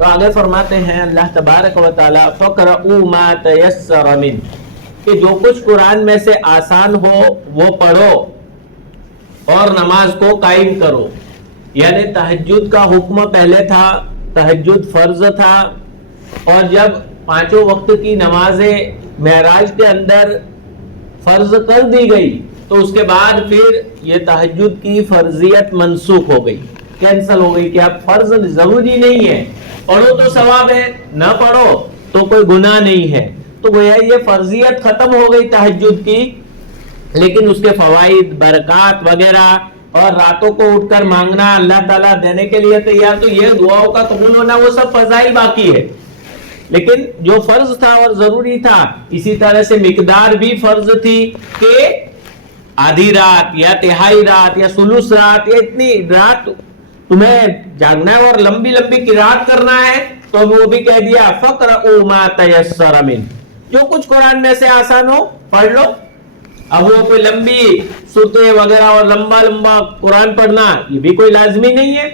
تو آگے فرماتے ہیں اللہ تبارک و تعالیٰ فَقْرَؤُوا مَا تَيَسَّرَ مِنْهُ، کہ جو کچھ قرآن میں سے آسان ہو وہ پڑھو اور نماز کو قائم کرو. یعنی تہجد کا حکم پہلے تھا، تہجد فرض تھا، اور جب پانچوں وقت کی نمازیں معراج کے اندر فرض کر دی گئی تو اس کے بعد پھر یہ تہجد کی فرضیت منسوخ ہو گئی، کینسل ہو گئی کہ اب فرض ضروری نہیں ہے، پڑھو تو ثواب ہے، نہ پڑھو تو کوئی گناہ نہیں ہے. تو گویا یہ فرضیت ختم ہو گئی تہجد کی، لیکن اس کے فوائد، برکات وغیرہ اور راتوں کو اٹھ کر مانگنا اللہ تعالیٰ دینے کے لیے تیار، تو یہ دعاؤں کا قبول ہونا وہ سب فضائل باقی ہے. لیکن جو فرض تھا اور ضروری تھا، اسی طرح سے مقدار بھی فرض تھی کہ آدھی رات یا تہائی رات یا ثلث رات یا اتنی رات تمہیں جاگنا ہے اور لمبی لمبی قرات کرنا ہے، تو وہ بھی کہہ دیا فَقْرَؤُوا مَا تَيَسَّرَ مِنْهُ، جو کچھ قرآن میں سے آسان ہو پڑھ لو. اب وہ کوئی لمبی سورتیں وغیرہ اور لمبا لمبا قرآن پڑھنا یہ بھی کوئی لازمی نہیں ہے.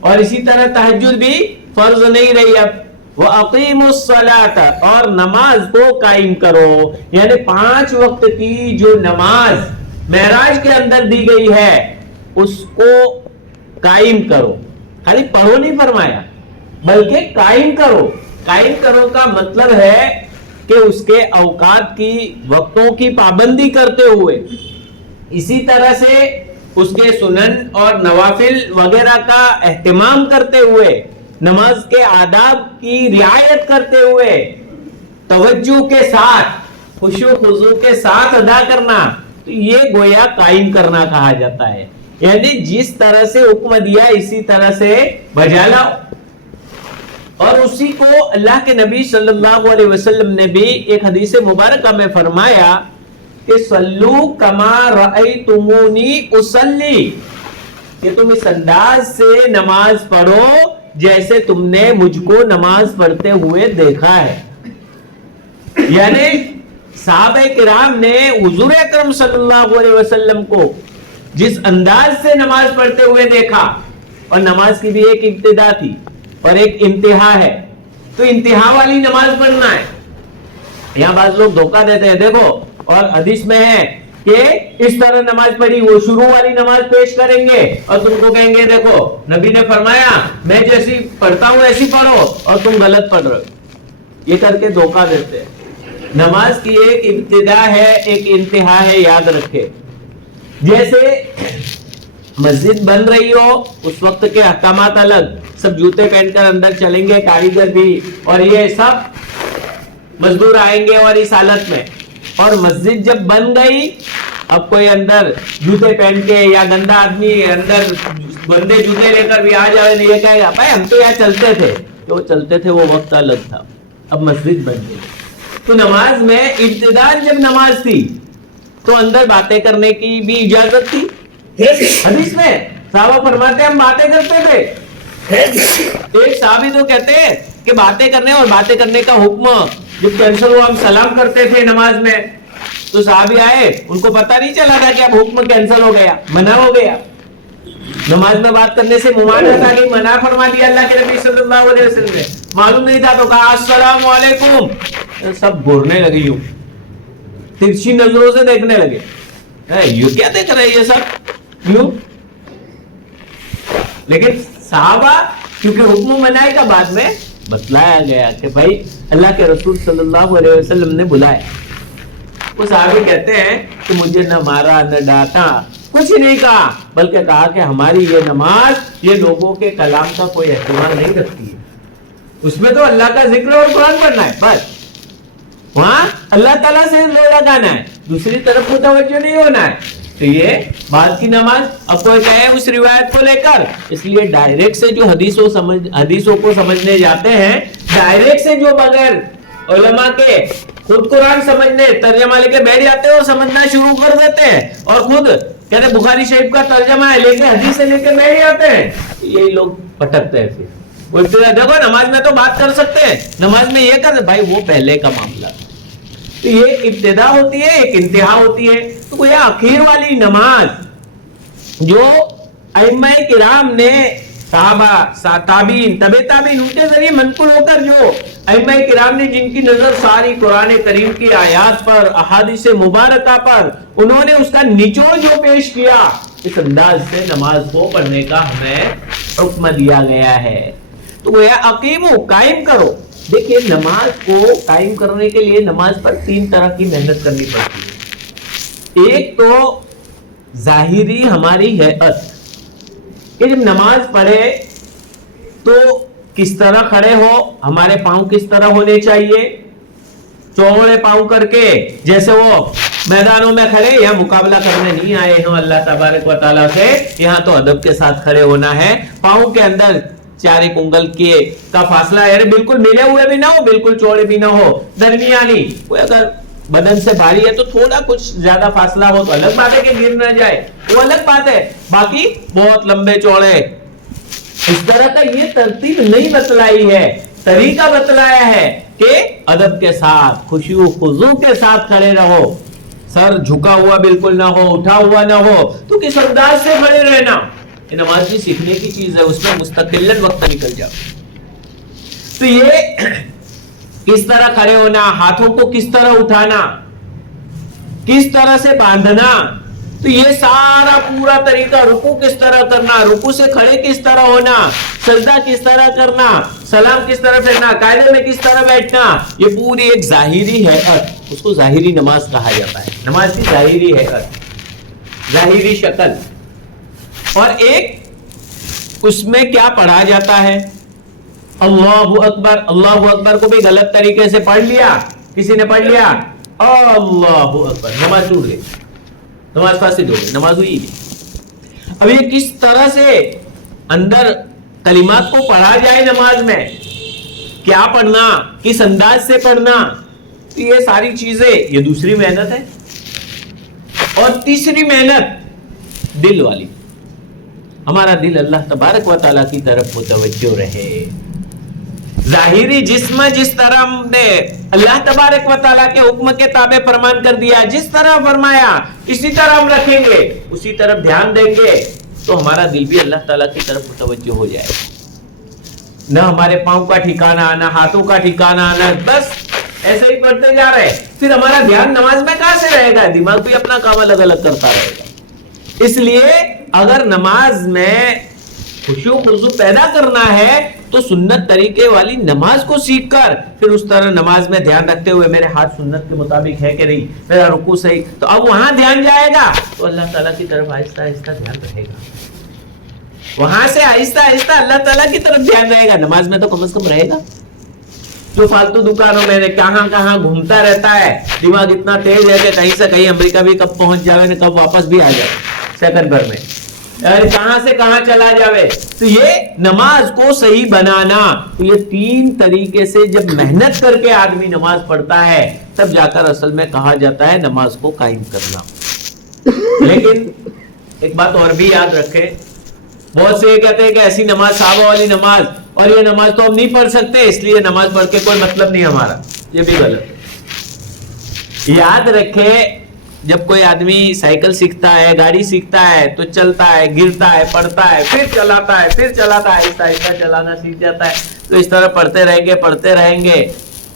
اور اسی طرح تہجد بھی فرض نہیں رہی. اب وَأَقِيمُوا الصَّلَاةَ، اور نماز کو قائم کرو، یعنی 5 وقت کی جو نماز معراج کے اندر دی گئی ہے اس کو قائم کرو. خالی پڑھو نہیں فرمایا بلکہ قائم کرو. قائم کرو کا مطلب ہے کہ اس کے اوقات کی، وقتوں کی پابندی کرتے ہوئے، اسی طرح سے اس کے سنن اور نوافل وغیرہ کا اہتمام کرتے ہوئے، نماز کے آداب کی رعایت کرتے ہوئے، توجہ کے ساتھ، خشوع و خضوع کے ساتھ ادا کرنا، تو یہ گویا قائم کرنا کہا جاتا ہے. یعنی جس طرح سے حکم دیا اسی طرح سے بجا لاؤ. اور اسی کو اللہ کے نبی صلی اللہ علیہ وسلم نے بھی ایک حدیث مبارکہ میں فرمایا کہ صلو کما رأیتمونی اصلی، کہ تم اس انداز سے نماز پڑھو جیسے تم نے مجھ کو نماز پڑھتے ہوئے دیکھا ہے. یعنی صحابہ کرام نے حضور اکرم صلی اللہ علیہ وسلم کو جس انداز سے نماز پڑھتے ہوئے دیکھا، اور نماز کی بھی ایک ابتدا تھی اور ایک انتہا ہے، تو انتہا والی نماز پڑھنا ہے. یہاں بعض لوگ دھوکہ دیتے ہیں، دیکھو اور حدیث میں ہے کہ اس طرح نماز پڑھی، وہ شروع والی نماز پیش کریں گے اور تم کو کہیں گے دیکھو نبی نے فرمایا میں جیسی پڑھتا ہوں ایسی پڑھو، اور تم غلط پڑھ رہے ہو. یہ کر کے دھوکہ دیتے ہیں. نماز کی ایک ابتدا ہے، ایک انتہا ہے، یاد رکھے. جیسے مسجد بن رہی ہو اس وقت کے احکامات الگ، سب جوتے پہن کر اندر چلیں گے کاریگر بھی، اور یہ سب مزدور آئیں گے اور اس حالت میں. اور مسجد جب بن گئی، اب کوئی اندر جوتے پہن کے یا گندا آدمی اندر گندے جوتے لے کر بھی آ جائے، یہ کہے گا بھائی ہم تو یہاں چلتے تھے. جو چلتے تھے وہ وقت الگ تھا، اب مسجد بن گئی. تو نماز میں ابتدا جب نماز تھی تو اندر باتیں کرنے کی بھی اجازت تھی. حدیث میں صحابہ فرماتے ہم باتیں کرتے تھے. ایک صحابی تو کہتے ہیں کہ باتیں کرنے اور باتیں کرنے کا حکم جب کینسل ہوا، ہم سلام کرتے تھے نماز میں، تو صحابی آئے، ان کو پتہ نہیں چلا تھا کہ اب حکم کینسل ہو گیا، منع ہو گیا. نماز میں بات کرنے سے ممانعت آ گئی، منع فرما دیا اللہ کے نبی صلی اللہ علیہ وسلم نے. معلوم نہیں تھا تو کہا السلام علیکم. سب گھورنے لگے، یوں ترچھی نظروں سے دیکھنے لگے، یوں کیا دیکھ رہے یہ سب یوں. لیکن صحابہ کیونکہ حکم منائی کا بعد میں بتلایا گیا کہ بھائی اللہ کے رسول صلی اللہ علیہ وسلم نے بلایا. وہ صحابی کہتے ہیں کہ مجھے نہ مارا نہ ڈانٹا، کچھ نہیں کہا، بلکہ کہا کہ ہماری یہ نماز یہ لوگوں کے کلام کا کوئی اہتمام نہیں رکھتی ہے، اس میں تو اللہ کا ذکر اور قرآن پڑھنا ہے بس، وہاں اللہ تعالیٰ سے لگانا ہے، دوسری طرف متوجہ نہیں ہونا ہے. تو یہ بعد کی نماز اب کوئی کہے اس روایت کو لے کر، اس لیے ڈائریکٹ سے جو حدیثوں کو سمجھنے جاتے ہیں، ڈائریکٹ سے جو بغیر علماء کے خود قرآن سمجھنے ترجمہ لے کے بیٹھ جاتے ہیں اور سمجھنا شروع کر دیتے ہیں، اور خود کہتے ہیں بخاری شریف کا ترجمہ ہے لے کے حدیث سے لے کے بیٹھ جاتے ہیں. یہی لوگ پھٹکتے ہیں. پھر دیکھو نماز میں تو بات کر سکتے ہیں، نماز میں یہ کر، بھائی وہ پہلے کا معاملہ. تو یہ ابتدا ہوتی ہے، ایک انتہا ہوتی ہے. تو یہ آخر والی نماز جو ائمہ کرام نے صحابہ تابعین طب تابعین ان کے ذریعے منقول ہو کر جو ائمہ کرام نے جن کی نظر ساری قرآن کریم کی آیات پر احادیث مبارکہ پر انہوں نے اس کا نچوڑ جو پیش کیا اس انداز سے نماز کو پڑھنے کا ہمیں حکم دیا گیا ہے. تو وہ اقیمو قائم کرو. دیکھیے نماز کو قائم کرنے کے لیے نماز پر 3 طرح کی محنت کرنی پڑتی ہے. ایک تو ظاہری ہماری ہیئت کہ جب نماز پڑھے تو کس طرح کھڑے ہو, ہمارے پاؤں کس طرح ہونے چاہیے, چوڑے پاؤں کر کے جیسے وہ میدانوں میں کھڑے, یہاں مقابلہ کرنے نہیں آئے ہیں اللہ تبارک و تعالیٰ سے, یہاں تو ادب کے ساتھ کھڑے ہونا ہے. پاؤں کے اندر 4 انگل کا فاصلہ ہے, بالکل ملے ہوئے بھی نہ ہو, بالکل چوڑے بھی نہ ہو, درمیانی. کوئی اگر بدن سے بھاری ہے تو تھوڑا کچھ زیادہ فاصلہ ہو تو الگ بات ہے کہ گر نہ جائے, وہ الگ بات ہے. باقی بہت لمبے چوڑے اس طرح کا یہ ترتیب نہیں بتلائی ہے, طریقہ بتلایا ہے کہ ادب کے ساتھ خشوع و خضوع کے ساتھ کھڑے رہو, سر جھکا ہوا بالکل نہ ہو, اٹھا ہوا نہ ہو, تو کس انداز سے کھڑے رہنا. یہ نماز بھی سیکھنے کی چیز ہے, اس میں مستقلاً وقت نکل جاؤ. تو یہ کس طرح کھڑے ہونا, ہاتھوں کو کس طرح اٹھانا, کس طرح سے باندھنا, تو یہ سارا پورا طریقہ, رکوع کس طرح کرنا, رکوع سے کھڑے کس طرح ہونا, سجدہ کس طرح کرنا, سلام کس طرح پھیرنا, قاعدے میں کس طرح بیٹھنا, یہ پوری ایک ظاہری ہیئت, اس کو ظاہری نماز کہا جاتا ہے. نماز کی ظاہری ہیئت, ظاہری شکل. اور ایک اس میں کیا پڑھا جاتا ہے, اللہ اکبر. اللہ اکبر کو بھی غلط طریقے سے پڑھ لیا, کسی نے پڑھ لیا اللہ اکبر, نماز ٹوٹ گئی, نماز فاسد ہو گئی, نماز ہوئی نہیں. اب یہ کس طرح سے اندر کلمات کو پڑھا جائے نماز میں, کیا پڑھنا, کس انداز سے پڑھنا, تو یہ ساری چیزیں یہ دوسری محنت ہے. اور تیسری محنت دل والی, ہمارا دل اللہ تبارک و تعالیٰ کی طرف متوجہ رہے. ظاہری جسم جس طرح ہم نے اللہ تبارک و تعالیٰ کے حکم کے تابع فرمان کر دیا, جس طرح فرمایا اسی طرح ہم رکھیں گے, اسی طرف دھیان دیں گے, تو ہمارا دل بھی اللہ تعالیٰ کی طرف متوجہ ہو جائے. نہ ہمارے پاؤں کا ٹھکانہ, نہ ہاتھوں کا ٹھکانہ, نہ بس ایسے ہی پڑھتے جا رہے, پھر ہمارا دھیان نماز میں کہاں سے رہے گا, دماغ بھی اپنا کام الگ الگ کرتا رہے گا. اس لیے اگر نماز میں خشوع و خضوع پیدا کرنا ہے تو سنت طریقے والی نماز کو سیکھ کر پھر اس طرح نماز میں دھیان رکھتے ہوئے میرے ہاتھ سنت کے مطابق ہے کہ نہیں, میرا رکوع صحیح, تو اب وہاں دھیان جائے گا تو اللہ تعالیٰ کی طرف آہستہ آہستہ دھیان رہے گا. وہاں سے آہستہ آہستہ اللہ تعالیٰ کی طرف دھیان رہے گا. نماز میں تو کم از کم رہے گا. جو فالتو دکانوں میں کہاں کہاں گھومتا رہتا ہے, دماغ اتنا تیز ہے کہ کہیں سے کہیں امریکہ بھی کب پہنچ جائے, کب واپس بھی آ جائے سیکنڈ بھر میں, کہاں سے کہاں چلا جاوے. تو یہ نماز کو صحیح بنانا, تو یہ 3 طریقے سے جب محنت کر کے آدمی نماز پڑھتا ہے تب جا کر اصل میں کہا جاتا ہے نماز کو قائم کرنا. لیکن ایک بات اور بھی یاد رکھے, بہت سے یہ کہتے ہیں کہ ایسی نماز صحابہ والی نماز, اور یہ نماز تو ہم نہیں پڑھ سکتے اس لیے نماز پڑھ کے کوئی مطلب نہیں ہمارا. یہ بھی غلط ہے. یاد رکھے جب کوئی آدمی سائیکل سیکھتا ہے, گاڑی سیکھتا ہے, تو چلتا ہے, گرتا ہے, پڑھتا ہے, پھر چلاتا ہے, پھر چلاتا ہے, آہستہ آہستہ چلانا سیکھ جاتا ہے. تو اس طرح پڑھتے رہیں گے.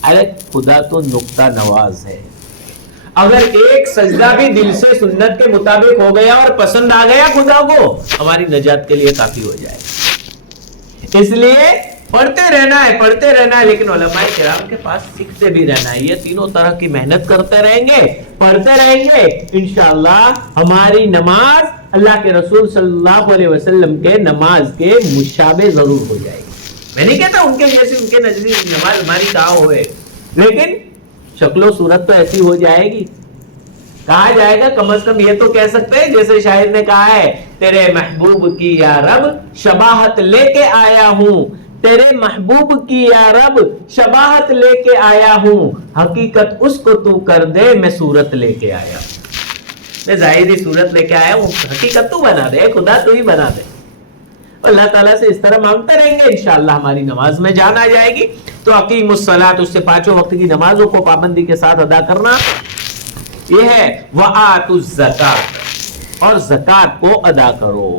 ارے خدا تو نقطہ نواز ہے. اگر ایک سجدہ بھی دل سے سنت کے مطابق ہو گیا اور پسند آ گیا خدا کو, ہماری نجات کے لیے کافی ہو جائے. اس لیے پڑھتے رہنا ہے, لیکن علماء کرام کے پاس سیکھتے بھی رہنا ہے. یہ تینوں طرح کی محنت کرتے رہیں گے, پڑھتے رہیں گے, انشاءاللہ ہماری نماز اللہ کے رسول صلی اللہ علیہ وسلم کے نماز کے مشابہ ضرور ہو جائے گی. میں نہیں کہتا ان کے جیسی ان کے نزدیک نماز ہماری کہاں ہوئے, لیکن شکل و صورت تو ایسی ہو جائے گی. کہا جائے گا کم از کم یہ تو کہہ سکتے ہیں جیسے شاعر نے کہا ہے, تیرے محبوب کی یا رب شباہت لے کے آیا ہوں, تیرے محبوب کی یا رب شباہت لے کے آیا ہوں, حقیقت اس کو تو کر دے میں صورت لے کے آیا ہوں. میں ظاہری صورت لے کے آیا ہوں, حقیقت تو بنا دے, خدا تو ہی بنا دے. اللہ تعالیٰ سے اس طرح مانگتے رہیں گے, انشاءاللہ ہماری نماز میں جان آ جائے گی. تو اقیم الصلاۃ, اس سے 5 وقت کی نمازوں کو پابندی کے ساتھ ادا کرنا یہ ہے. وآتوا الزکاۃ, اور زکات کو ادا کرو.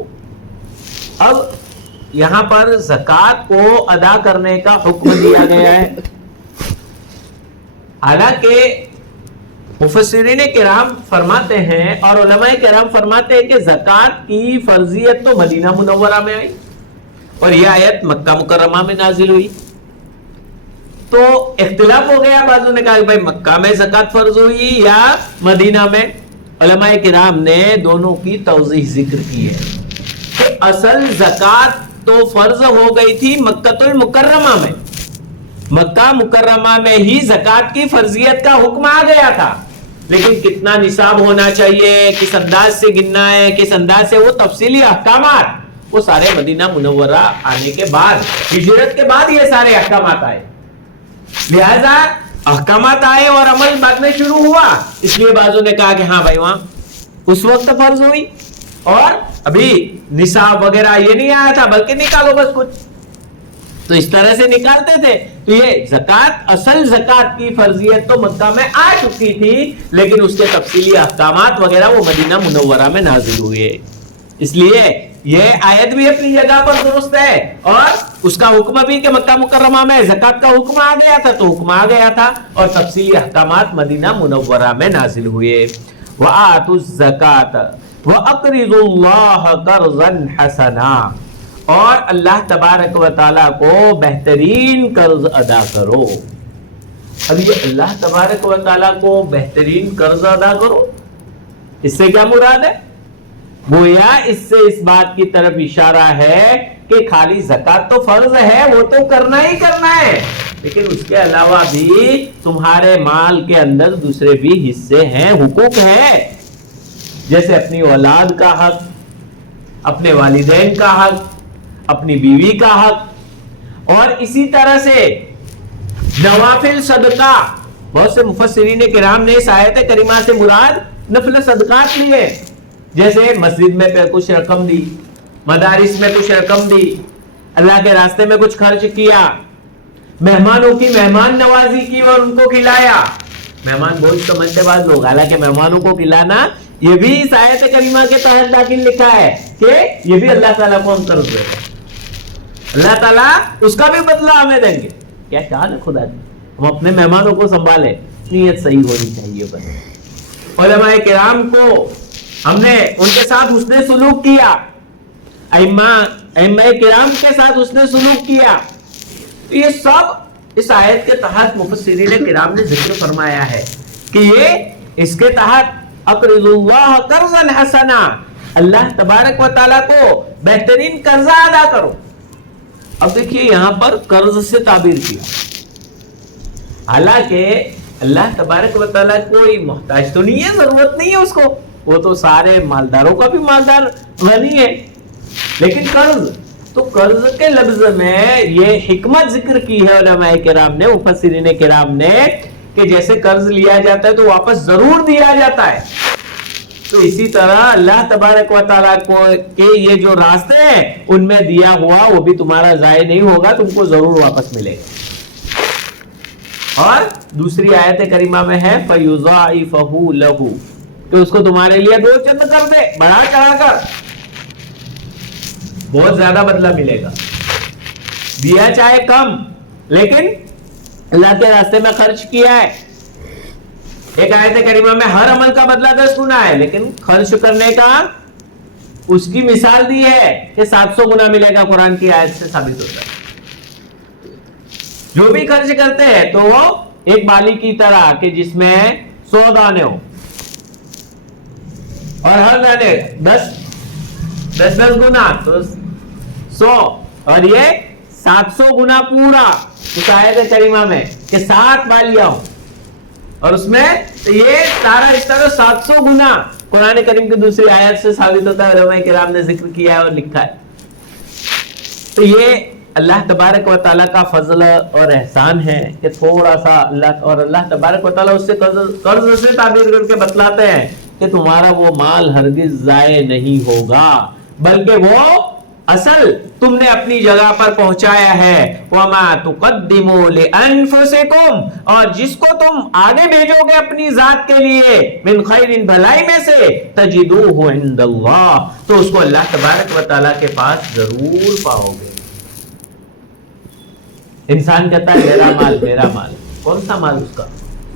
اب یہاں پر زکات کو ادا کرنے کا حکم دیا گیا ہے. حالانکہ مفسرین کرام فرماتے ہیں اور علماء کرام فرماتے ہیں کہ زکات کی فرضیت تو مدینہ منورہ میں آئی اور یہ آیت مکہ مکرمہ میں نازل ہوئی. تو اختلاف ہو گیا, بعضوں نے کہا کہ بھائی مکہ میں زکات فرض ہوئی یا مدینہ میں. علماء کرام نے دونوں کی توضیح ذکر کی ہے کہ اصل زکات تو فرض ہو گئی تھی مکہ المکرمہ میں. مکہ مکرمہ میں ہی زکات کی فرضیت کا حکم آ گیا تھا, لیکن کتنا نصاب ہونا چاہیے, کس انداز سے گننا ہے, کس انداز سے, وہ تفصیلی احکامات وہ سارے مدینہ منورہ آنے کے بعد, ہجرت کے بعد یہ سارے احکامات آئے. لہذا احکامات آئے اور عمل بعد میں شروع ہوا, اس لیے بعضوں نے کہا کہ ہاں بھائی وہاں اس وقت فرض ہوئی اور ابھی نصاب وغیرہ یہ نہیں آیا تھا, بلکہ نکالو بس کچھ, تو اس طرح سے نکالتے تھے. تو یہ زکات, اصل زکات کی فرضیت تو مکہ میں آ چکی تھی, لیکن اس کے تفصیلی احکامات وغیرہ وہ مدینہ منورہ میں نازل ہوئے. اس لیے یہ آیت بھی اپنی جگہ پر درست ہے اور اس کا حکم بھی کہ مکہ مکرمہ میں زکات کا حکم آ گیا تھا تو حکم آ گیا تھا, اور تفصیلی احکامات مدینہ منورہ میں نازل ہوئے. وَآتُوا الزَّكَاةَ وَأَقْرِضُوا اللَّهَ قَرْضًا حَسَنًا, اور اللہ تبارک و تعالیٰ کو بہترین قرض ادا کرو. اب یہ اللہ تبارک و تعالیٰ کو بہترین قرض ادا کرو, اس سے کیا مراد ہے؟ گویا اس سے اس بات کی طرف اشارہ ہے کہ خالی زکات تو فرض ہے, وہ تو کرنا ہی کرنا ہے, لیکن اس کے علاوہ بھی تمہارے مال کے اندر دوسرے بھی حصے ہیں, حقوق ہیں, جیسے اپنی اولاد کا حق, اپنے والدین کا حق, اپنی بیوی کا حق, اور اسی طرح سے نوافل صدقہ. بہت سے مفسرین کرام نے اس آیت کریمہ سے مراد نفل صدقات لیے, جیسے مسجد میں کچھ رقم دی, مدارس میں کچھ رقم دی, اللہ کے راستے میں کچھ خرچ کیا, مہمانوں کی مہمان نوازی کی اور ان کو کھلایا. مہمان بوجھ سمجھتے بعض لوگ, حالانکہ مہمانوں کو کھلانا یہ بھی اس آیت کریمہ کے تحت داخل لکھا ہے کہ یہ بھی اللہ تعالیٰ کو ہم قرض دیں گے, اللہ تعالیٰ اس کا بھی بدلہ ہمیں دیں گے. کیا چاہت ہے خدا کی, ہم اپنے مہمانوں کو سنبھالیں, نیت صحیح ہونی چاہیے. بس علماء کرام کو ہم نے ان کے ساتھ حسن سلوک کیا, ائمہ کرام کے ساتھ حسن سلوک کیا. یہ سب اس آیت کے تحت مفسرین کرام نے ذکر فرمایا ہے کہ یہ اس کے تحت اقرضوا اللہ قرضا حسنا, اللہ تبارک و تعالیٰ کو بہترین قرضہ ادا کرو. اب دیکھیے یہاں پر قرض سے تعبیر کیا, حالانکہ اللہ تبارک و تعالیٰ کوئی محتاج تو نہیں ہے, ضرورت نہیں ہے اس کو, وہ تو سارے مالداروں کا بھی مالدار غنی ہے. لیکن قرض, تو قرض کے لفظ میں یہ حکمت ذکر کی ہے علماء کرام نے, مفسرین کرام نے, کہ جیسے قرض لیا جاتا ہے تو واپس ضرور دیا جاتا ہے, تو اسی طرح اللہ تبارک و تعالیٰ کو کے یہ جو راستے ہیں ان میں دیا ہوا وہ بھی تمہارا ضائع نہیں ہوگا, تم کو ضرور واپس ملے گا. اور دوسری آیت کریمہ میں ہے فَيُضَاعِفَهُ لَهُ, کہ اس کو تمہارے لیے دو چند کر دے, بڑھا چڑھا کر, بہت زیادہ بدلہ ملے گا. دیا چاہے کم, لیکن اللہ کے راستے میں خرچ کیا ہے. ایک آیت کریمہ میں ہر عمل کا بدلہ 10 گنا ہے, لیکن خرچ کرنے کا اس کی مثال دی ہے کہ 700 گنا ملے گا. قرآن کی آیت سے ثابت ہوتا ہے. جو بھی خرچ کرتے ہیں تو وہ ایک بالی کی طرح کہ جس میں 100 دانے ہو اور ہر دانے 10 گنا تو 100, اور یہ 700 گنا پورا اس آیت کریمہ میں کہ 7 بالیاں ہوں, اور اس میں یہ سارا اس طرح 700 گنا قرآن کریم کی دوسری آیت سے ثابت ہوتا ہے, علماء کرام نے ذکر کیا ہے اور لکھا ہے. تو یہ اللہ تبارک و تعالیٰ کا فضل اور احسان ہے کہ تھوڑا سا اللہ تبارک و تعالیٰ اس سے قرض سے تعبیر کر کے بتلاتے ہیں کہ تمہارا وہ مال ہرگز ضائع نہیں ہوگا, بلکہ وہ اصل تم نے اپنی جگہ پر پہنچایا ہے. وَمَا تُقَدِّمُوا لِأَنفُسِكُمْ اور جس کو تم آگے بھیجو گے اپنی ذات کے لیے من خیر بھلائی میں سے تجدوہ عند اللہ تو اس کو اللہ تبارک و تعالیٰ کے پاس ضرور پاؤ گے. انسان کہتا ہے میرا مال میرا مال. کون سا مال اس کا؟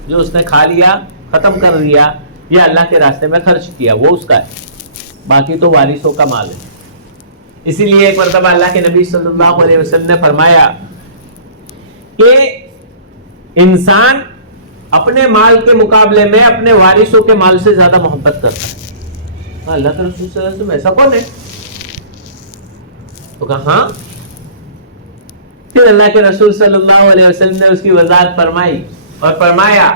جو اس نے کھا لیا ختم کر دیا یا اللہ کے راستے میں خرچ کیا وہ اس کا ہے, باقی تو وارثوں کا مال ہے. اسی لیے ایک مرتبہ اللہ کے نبی صلی اللہ علیہ وسلم نے فرمایا کہ انسان اپنے مال کے مقابلے میں اپنے وارثوں کے مال سے زیادہ محبت کرتا ہے. اللہ کے رسول صلی اللہ علیہ وسلم ایسا کون ہے؟ تو کہا ہاں. پھر اللہ کے رسول صلی اللہ علیہ وسلم نے اس کی وضاحت فرمائی اور فرمایا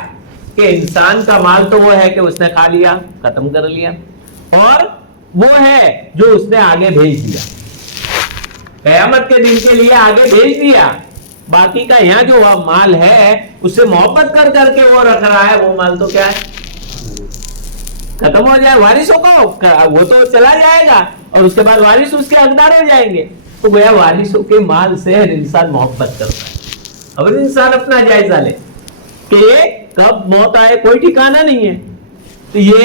کہ انسان کا مال تو وہ ہے کہ اس نے کھا لیا ختم کر لیا, اور وہ ہے جو اس نے آگے بھیج دیا, قیامت کے دن کے لیے آگے بھیج دیا. باقی کا یہاں جو مال ہے اس سے محبت کر کر کے وہ رکھ رہا ہے, وہ مال تو کیا ہے ختم ہو جائے, وارثوں کا وہ تو چلا جائے گا اور اس کے بعد وارث اس کے حقدار ہو جائیں گے. تو گویا وارثوں کے مال سے ہر انسان محبت کرتا ہے. اب انسان اپنا جائزہ لے کہ کب موت آئے کوئی ٹھکانہ نہیں ہے. تو یہ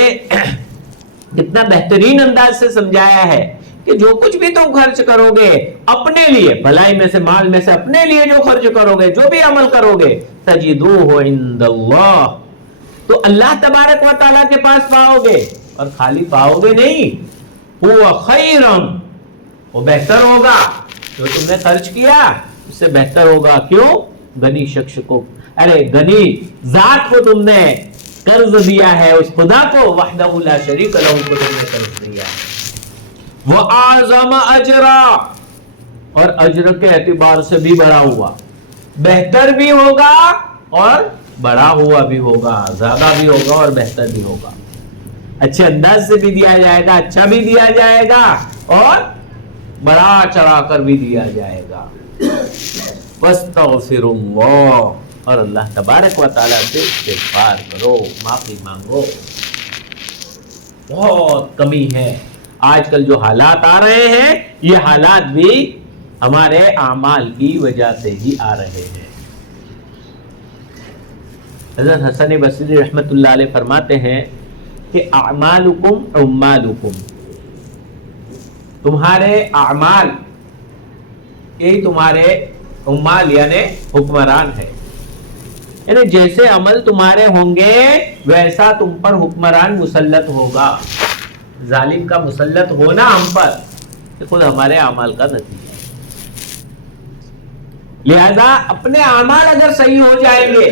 کتنا بہترین انداز سے سمجھایا ہے کہ جو کچھ بھی تم خرچ کرو گے اپنے لیے, بھلائی میں سے مال میں سے اپنے لیے جو خرچ کرو گے, جو بھی عمل کرو گے تجدوہ عند اللہ تو اللہ تبارک و تعالیٰ کے پاس پاؤ گے. اور خالی پاؤ گے نہیں, ہوا خیرم وہ بہتر ہوگا جو تم نے خرچ کیا اس سے بہتر ہوگا. کیوں؟ غنی شخص کو, ارے غنی ذات کو تم نے قرض دیا ہے, اس خدا کو وحدہ لا شریک لہ کو تم نے قرض دیا ہے. وَأَعْظَمَ أَجْرًا اور اجر کے اعتبار سے بھی بڑا ہوا, بہتر بھی ہوگا اور بڑا ہوا بھی ہوگا, زیادہ بھی ہوگا اور بہتر بھی ہوگا. اچھے انداز سے بھی دیا جائے گا, اچھا بھی دیا جائے گا اور بڑا چڑھا کر بھی دیا جائے گا. وَاسْتَغْفِرُوا اللَّهَ اور اللہ تبارک و تعالیٰ سے استغفار کرو, معافی مانگو. بہت کمی ہے. آج کل جو حالات آ رہے ہیں یہ حالات بھی ہمارے اعمال کی وجہ سے ہی آ رہے ہیں. حضرت حسن بصری رحمت اللہ علیہ فرماتے ہیں کہ اعمالکم عمالکم, تمہارے اعمال یہی تمہارے عمال یعنی حکمران ہے. یعنی جیسے عمل تمہارے ہوں گے ویسا تم پر حکمران مسلط ہوگا. ظالم کا مسلط ہونا ہم پر یہ خود ہمارے اعمال کا نتیجہ ہے. لہذا اپنے اعمال اگر صحیح ہو جائیں گے,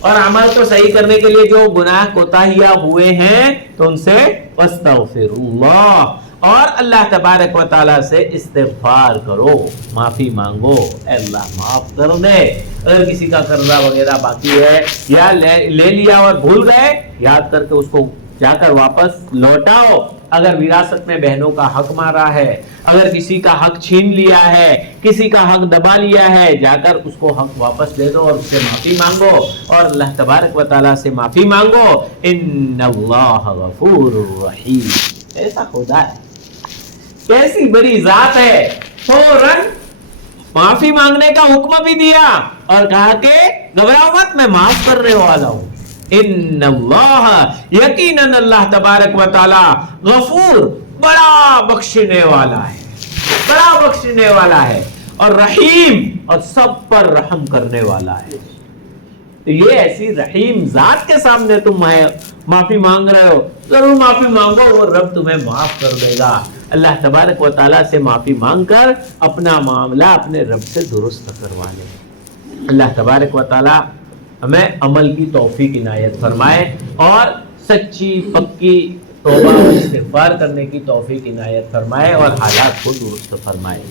اور اعمال کو صحیح کرنے کے لیے جو گناہ کوتاہیاں ہوئے ہیں تو ان سے واستغفر اللہ اور اللہ تبارک و تعالیٰ سے استغفار کرو, معافی مانگو. اے اللہ معاف کر دے. اگر کسی کا قرضہ وغیرہ باقی ہے یا لے لیا اور بھول گئے, یاد کر کے اس کو جا کر واپس لوٹاؤ. اگر وراثت میں بہنوں کا حق مارا ہے, اگر کسی کا حق چھین لیا ہے, کسی کا حق دبا لیا ہے, جا کر اس کو حق واپس لے دو اور اس سے معافی مانگو اور اللہ تبارک و تعالیٰ سے معافی مانگو. ان اللہ غفور رحیم. ایسا خدا ہے, کیسی بڑی ذات ہے, فوراً معافی مانگنے کا حکم بھی دیا اور کہا کہ گھبراؤ مت, میں معاف کرنے والا ہوں. ان اللہ یقیناً اللہ تبارک و تعالی غفور بڑا بخشنے والا ہے, بڑا بخشنے والا ہے, اور رحیم اور سب پر رحم کرنے والا ہے. تو یہ ایسی رحیم ذات کے سامنے تم معافی مانگ رہے ہو, ضرور معافی مانگو, وہ رب تمہیں معاف کر دے گا. اللہ تبارک و تعالیٰ سے معافی مانگ کر اپنا معاملہ اپنے رب سے درست کروا لے. اللہ تبارک و تعالیٰ ہمیں عمل کی توفیق عنایت فرمائے اور سچی پکی توبہ و استغفار کرنے کی توفیق عنایت فرمائے اور حالات کو درست فرمائے.